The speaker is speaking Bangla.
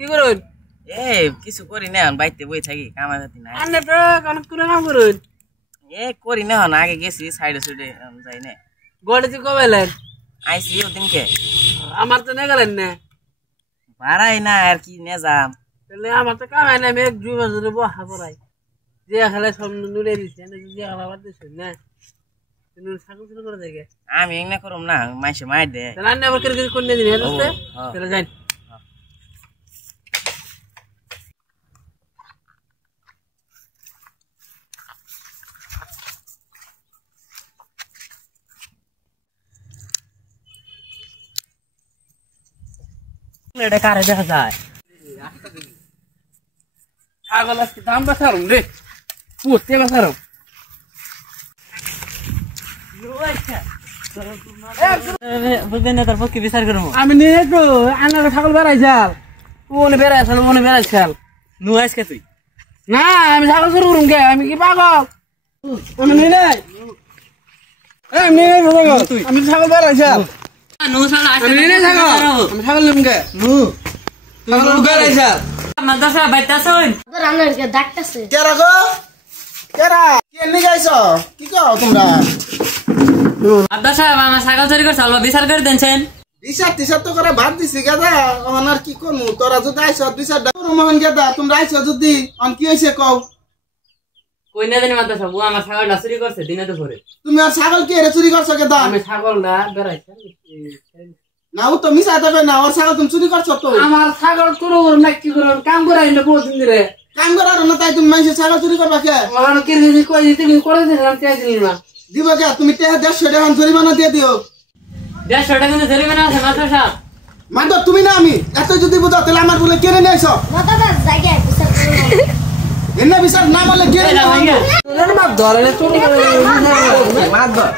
কি করুন? কিছু করি না, বাইতে বই থাকি, কামাই পাতি নাই। আন্নে তো কোন কাম করুন? করি না, আগে গেছি সাইডে সুইডে যাই না। গড়েছি কবে এলেন? আইসি ওদিনকে। আমার তো নে গেলেন না। ভাড়াই না আর কি নে যাম। তাহলে আমার তো কামাই না, আমি এক দুই বছর বহা পড়াই। যে খেলে সব নুড়ে দিচ্ছে, যে খেলা বাদ দিচ্ছে না। ছাগল শুরু করে দেখে আমি এগুলা করুম না, মাইসে মার দে। তাহলে আন্নে আবার কেটে কোন দিন হেলতে? তাহলে যাই। এটা কারে দেখা যায়? ছাগল আজকে দাম বেচারম রে, পুষতে বেচারম। আমি নিয়ে তো আন্নার ছাগল বেড়াইছাল, ওনে বেড়াইছাল, ওনে বেড়াইছাল। নুয়াইসকে তুই? না, আমি ছাগল শুরু করুম কে? আমি কি পাগল? আমি নিয়ে নাই, আমি ছাগল বেড়াইছাল। আমি ছাগল নিম কে? ছাগল বেড়াইছাল। মাদ্রাসা বাইতাছুন রান্নার কে ডাকতাছে কেরা গো? কেরা? কে নিয়ে যাইছো? কি কও তোমরা? মাদ্রাসা আমার ছাগল চুরি করছে, আল্লাহ বিচার করে দেনছেন। বিচার টিচার তো করে ভাত দিছি গাদা, এখন আর কি করমু? তোরা যদি আইছ বিচার ডাকো মোহন গাদা, তোমরা আইছ যদি অন কি হইছে কও? কই না জানি মাদ্রাসা ও আমার ছাগলটা চুরি করছে দিনে দুপুরে। তুমি আর ছাগল কি এরে চুরি করছো গাদা? আমি ছাগল না বেড়াইছাল। না ও তো মিছা দেবে না, ওর ছাগল তুমি চুরি করছো তো। আমার ছাগল শুরু করুম না, কি করুম? কাম করে আইলে বহুদিন ধরে কাম করার না, তাই তুমি মানুষের ছাগল চুরি করবা কে? ওখানে কি দিদি কই দিতে কি করে দিলাম, কে দিলি না? দিব কে? তুমি 150 টাকা জরিমানা দিয়ে দিও। 150 টাকা কিন্তু জরিমানা আছে মাদ্রাসা। মাতো তুমি না আমি, এত যদি বুঝো তাহলে আমার বলে কেড়ে নিয়ে আইছো। মাদ্রাসা জায়গায় বিচার করুন। এনে বিচার না বলে কেড়ে নিয়ে আইছো। তোর মা ধরে চুরি করে মার ধর।